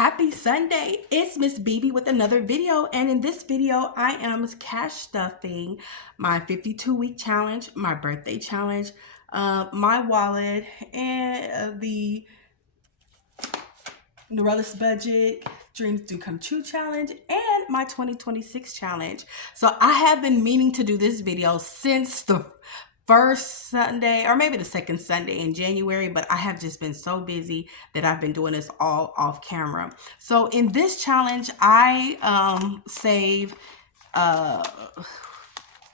Happy Sunday. It's Miss BB with another video, and in this video I am cash stuffing my 52-week challenge, my birthday challenge, my wallet, and the Norellis Budget Dreams Do Come True challenge, and my 2026 challenge. So I have been meaning to do this video since the first Sunday, or maybe the second Sunday in January, but I have just been so busy that I've been doing this all off camera. So in this challenge, I save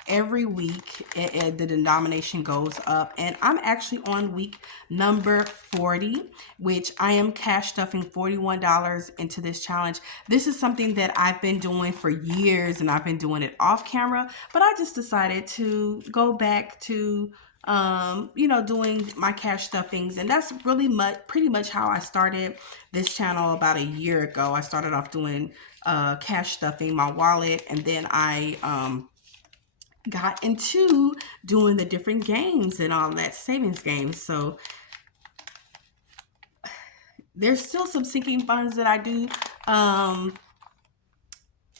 every week the denomination goes up, and I'm actually on week number 40, which I am cash stuffing $41 into this challenge. This is something that I've been doing for years, and I've been doing it off camera, but I just decided to go back to doing my cash stuffings, and that's really pretty much how I started this channel about a year ago. I started off doing cash stuffing my wallet, and then I got into doing the different games and all that, savings games. So there's still some sinking funds that I do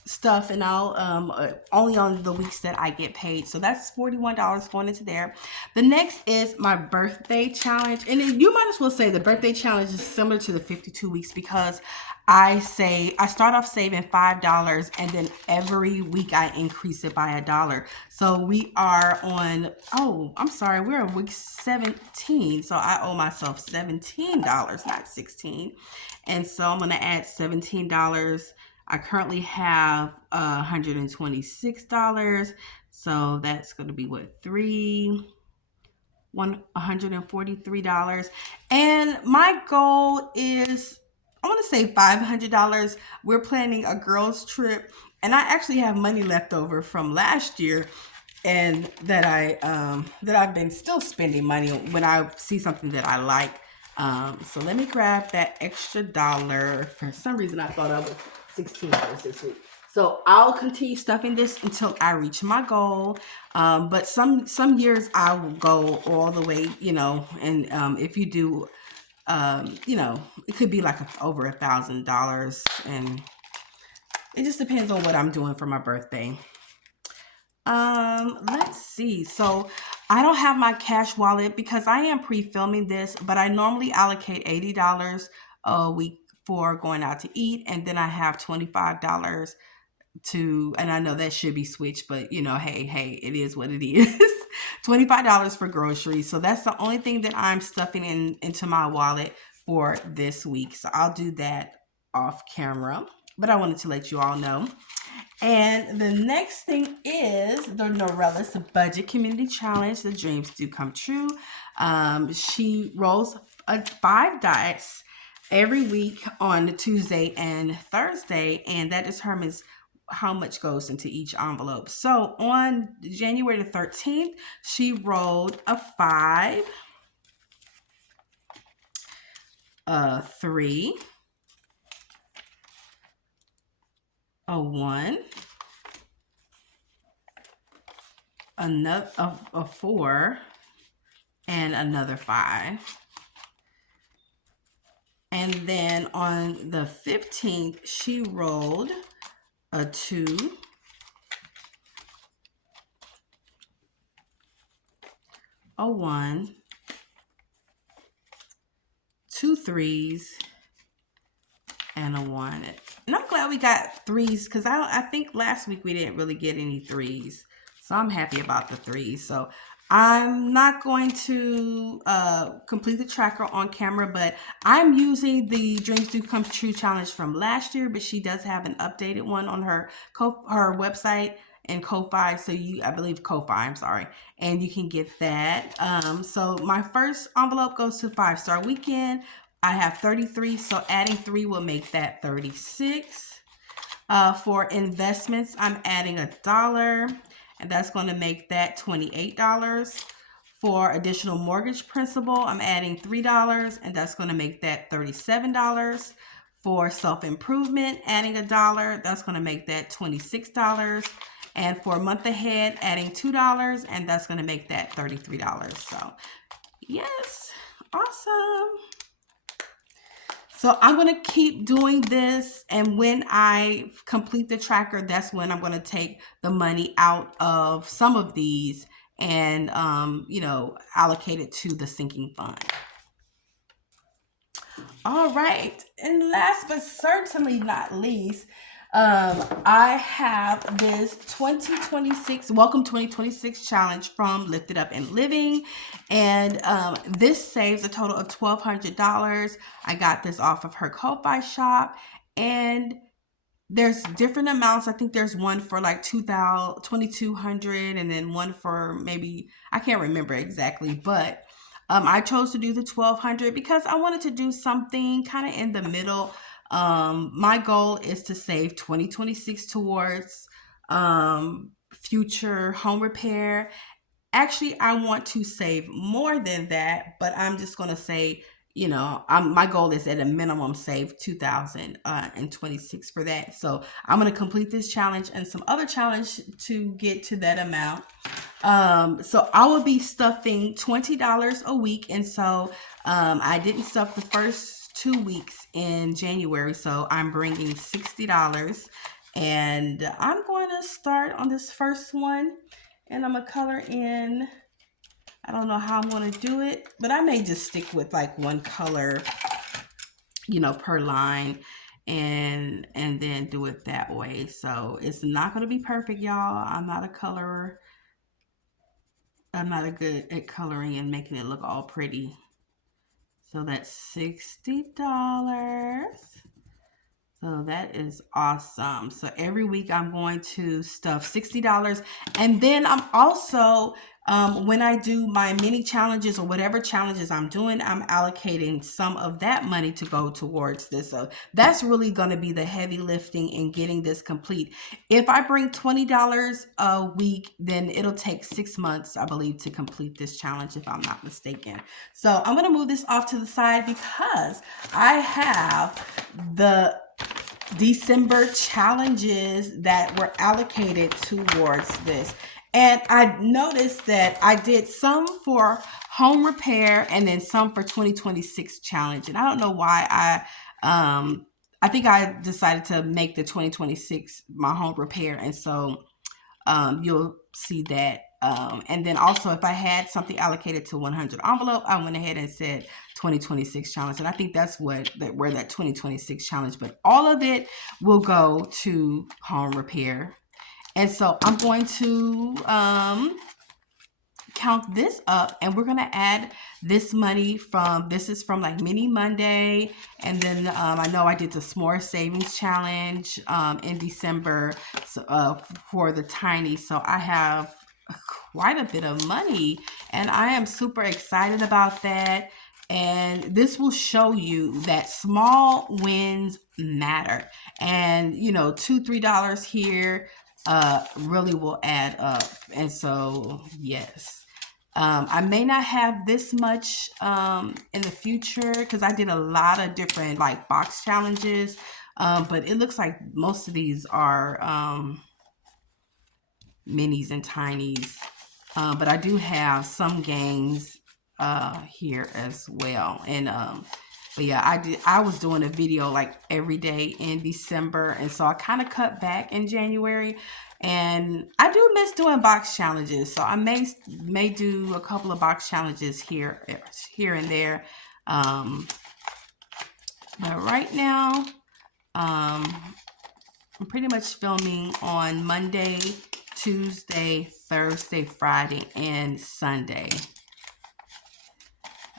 stuff, and I'll only on the weeks that I get paid. So that's $41 going into there. The next is my birthday challenge, and you might as well say the birthday challenge is similar to the 52 weeks because I start off saving $5, and then every week I increase it by $1. So we are on, we're on week 17. So I owe myself $17, not 16. And so I'm going to add $17. I currently have $126. So that's going to be what, $143. And my goal is, I want to say $500. We're planning a girls trip, and I actually have money left over from last year, and that I've been still spending money when I see something that I like. So let me grab that extra dollar. For some reason I thought I was $16 this week. So I'll continue stuffing this until I reach my goal. But some years I will go all the way, and if you do, it could be like over $1,000, and it just depends on what I'm doing for my birthday. Let's see. So I don't have my cash wallet because I am pre-filming this, but I normally allocate $80 a week for going out to eat, and then I have $25 and I know that should be switched, but hey, it is what it is. $25 for groceries. So that's the only thing that I'm stuffing into my wallet for this week. So I'll do that off camera, but I wanted to let you all know. And the next thing is the Norellis Budget Community Challenge, the Dreams Do Come True. She rolls 5 dice every week on Tuesday and Thursday, and that determines how much goes into each envelope. So on January the 13th, she rolled a 5, a 3, a 1, another a 4, and another 5. And then on the 15th, she rolled a 2, a 1, 2 3s, and a 1. And I'm glad we got 3s because I think last week we didn't really get any 3s. So I'm happy about the 3s. So I'm not going to complete the tracker on camera, but I'm using the Dreams Do Come True challenge from last year, but she does have an updated one on her website and Ko-Fi. So I believe Ko-Fi, I'm sorry. And you can get that. So my first envelope goes to 5-star weekend. I have 33, so adding 3 will make that 36. For investments, I'm adding $1, and that's going to make that $28. For additional mortgage principal, I'm adding $3, and that's going to make that $37. For self-improvement, adding $1, that's going to make that $26. And for a month ahead, adding $2, and that's going to make that $33. So yes, awesome. So I'm going to keep doing this. And when I complete the tracker, that's when I'm going to take the money out of some of these and, you know, allocate it to the sinking fund. All right. And last but certainly not least, I have this 2026 Welcome 2026 challenge from Lifted Up and Living. And this saves a total of $1,200. I got this off of her Ko-Fi shop. And there's different amounts. I think there's one for like $2,200 and then one for maybe, I can't remember exactly, but I chose to do the $1,200 because I wanted to do something kind of in the middle. My goal is to save 2026 towards future home repair. Actually, I want to save more than that, but I'm just going to say, you know, my goal is at a minimum save 2026 for that. So I'm going to complete this challenge and some other challenge to get to that amount. So I will be stuffing $20 a week. And so I didn't stuff the first 2 weeks in January. So I'm bringing $60. And I'm going to start on this first one. And I'm going to color in. I don't know how I'm going to do it, but I may just stick with like one color, you know, per line and then do it that way. So it's not going to be perfect, y'all. I'm not a colorer. I'm not good at coloring and making it look all pretty. So that's $60. So that is awesome. So every week I'm going to stuff $60. And then I'm also, when I do my mini challenges or whatever challenges I'm doing, I'm allocating some of that money to go towards this. So that's really going to be the heavy lifting in getting this complete. If I bring $20 a week, then it'll take 6 months, I believe, to complete this challenge, if I'm not mistaken. So I'm going to move this off to the side because I have the December challenges that were allocated towards this. And I noticed that I did some for home repair and then some for 2026 challenge. And I don't know why I think I decided to make the 2026 my home repair. And so you'll see that. And then also if I had something allocated to 100 envelope, I went ahead and said 2026 challenge. And I think that's where that 2026 challenge, but all of it will go to home repair. And so I'm going to count this up and we're going to add this money from, this is from like Mini Monday. And then I know I did the S'more Savings Challenge in December for the Tiny. So I have quite a bit of money and I am super excited about that. And this will show you that small wins matter. And, you know, $2, $3 here really will add up. And so, yes. I may not have this much in the future because I did a lot of different like box challenges, but it looks like most of these are minis and tinies, but I do have some games here as well. And but yeah, I was doing a video like every day in December, and so I kind of cut back in January. And I do miss doing box challenges, so I may do a couple of box challenges here and there. But right now, I'm pretty much filming on Monday, Tuesday, Thursday, Friday, and Sunday.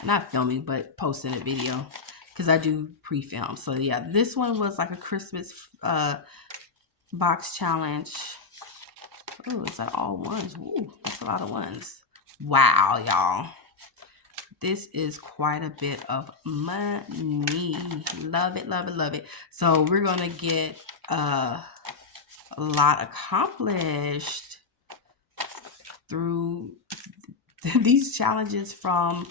Not filming, but posting a video because I do pre-film. So yeah, this one was like a Christmas box challenge. Oh, is that all ones? Ooh, that's a lot of ones. Wow, y'all. This is quite a bit of money. Love it, love it, love it. So we're going to get a lot accomplished through these challenges from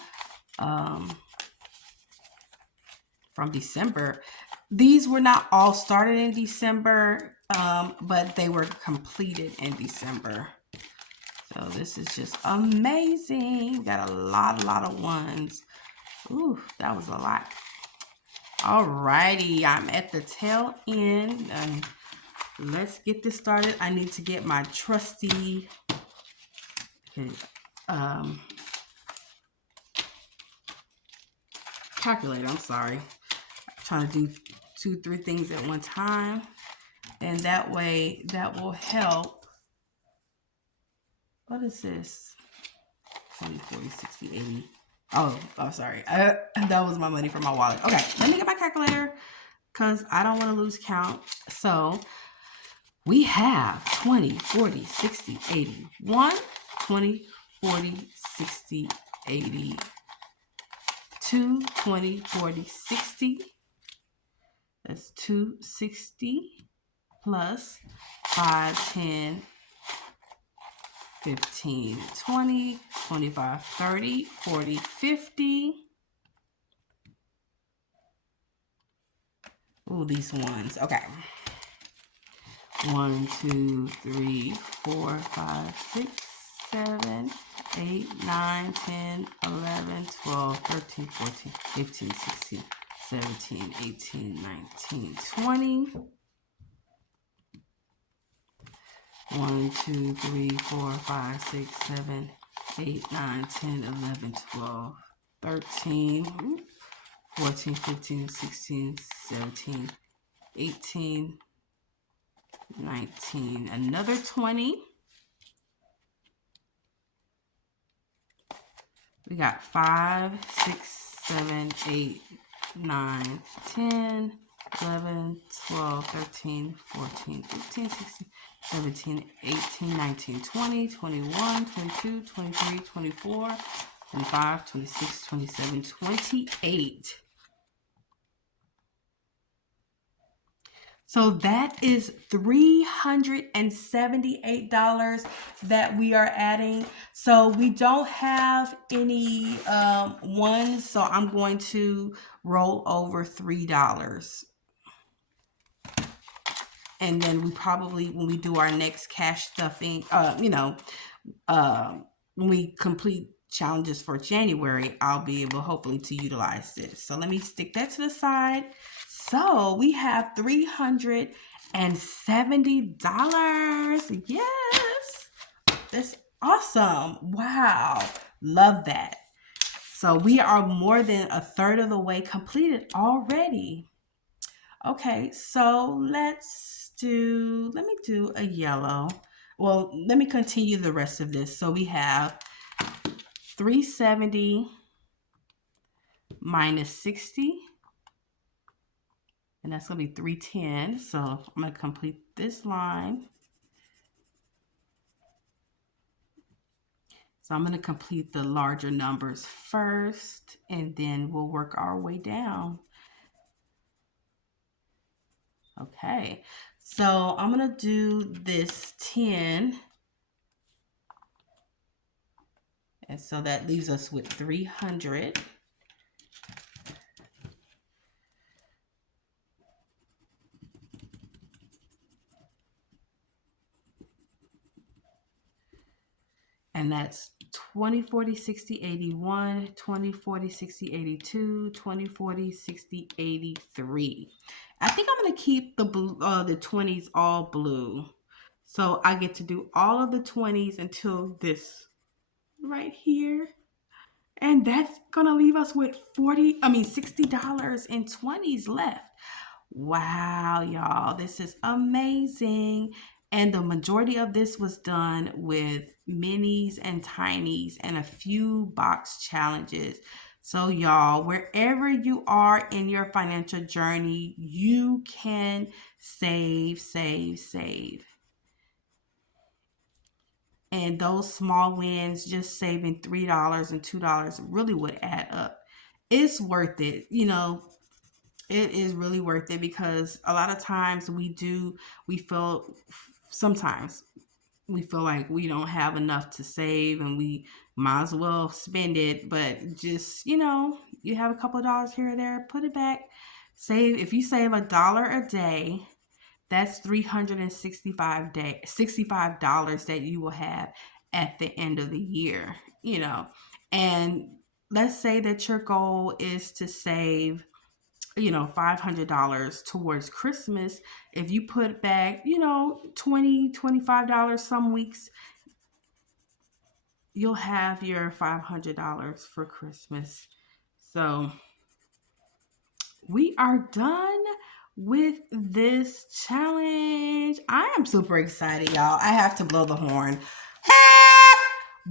December. These were not all started in December, but they were completed in December. So this is just amazing. We got a lot of ones. Ooh, that was a lot. Alrighty, I'm at the tail end. Let's get this started. I need to get my trusty calculator. I'm sorry. I'm trying to do 2-3 things at one time. And that way, that will help. What is this? 20, 40, 60, 80. Oh, sorry. That was my money from my wallet. Okay, let me get my calculator because I don't want to lose count. So we have 20, 40, 60, 80. 1, 20, 40, 60, 80. 2, 20, 40, 60. That's 260 plus 5, 10, 15, 20, 25, 30, 40, 50. Oh, these ones. Okay. 1, 2, 3, 4, 5, 6, 7, 8, 9, 10, 11, 12, 13, 14, 15, 16, 17, 18, 19, 20. 1, 2, 3, 4, 5, 6, 7, 8, 9, 10, 11, 12, 13, 14, 15, 16, 17, 18, 19, another 20. We got 5, 6, 7, 8, 9, 10, 11, 12, 13, 14, 15, 16, 17, 18, 19, 20, 21, 22, 23, 24, 25, 26, 27, 28. So that is $378 that we are adding. So we don't have any ones, so I'm going to roll over $3. And then we probably, when we do our next cash stuffing, when we complete challenges for January, I'll be able hopefully to utilize this. So let me stick that to the side. So we have $370. Yes, that's awesome. Wow, love that. So we are more than a third of the way completed already. Okay, so let me do a yellow. Well, let me continue the rest of this. So we have 370 minus 60. And that's going to be 310. So I'm going to complete this line. So I'm going to complete the larger numbers first, and then we'll work our way down. Okay, so I'm going to do this 10. And so that leaves us with 300. And that's 20, 40, 60, 81, 20, 40, 60, 82, 20, 40, 60, 83. I think I'm going to keep the 20s all blue. So I get to do all of the 20s until this right here. And that's going to leave us with $60 in 20s left. Wow, y'all, this is amazing. And the majority of this was done with minis and tinies and a few box challenges. So y'all, wherever you are in your financial journey, you can save. And those small wins, just saving $3 and $2 really would add up. It's worth it. It is really worth it because a lot of times sometimes we feel like we don't have enough to save and we might as well spend it. But just, you have a couple of dollars here or there, put it back. If you save $1 a day, that's $65 that you will have at the end of the year, And let's say that your goal is to save $500 towards Christmas. If you put back, $20, $25 some weeks, you'll have your $500 for Christmas. So we are done with this challenge. I am super excited, y'all. I have to blow the horn.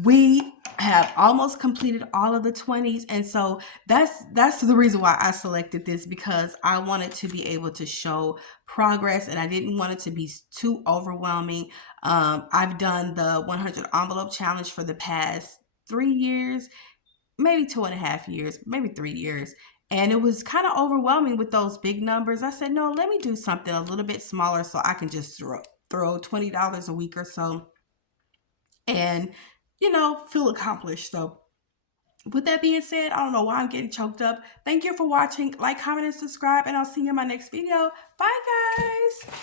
We have almost completed all of the 20s, and so that's the reason why I selected this, because I wanted to be able to show progress and I didn't want it to be too overwhelming. I've done the 100 envelope challenge for the past 3 years, maybe 2.5 years, maybe 3 years. And it was kind of overwhelming with those big numbers. I said, no, let me do something a little bit smaller so I can just throw $20 a week or so and, feel accomplished. So with that being said, I don't know why I'm getting choked up. Thank you for watching. Like, comment, and subscribe, and I'll see you in my next video. Bye, guys.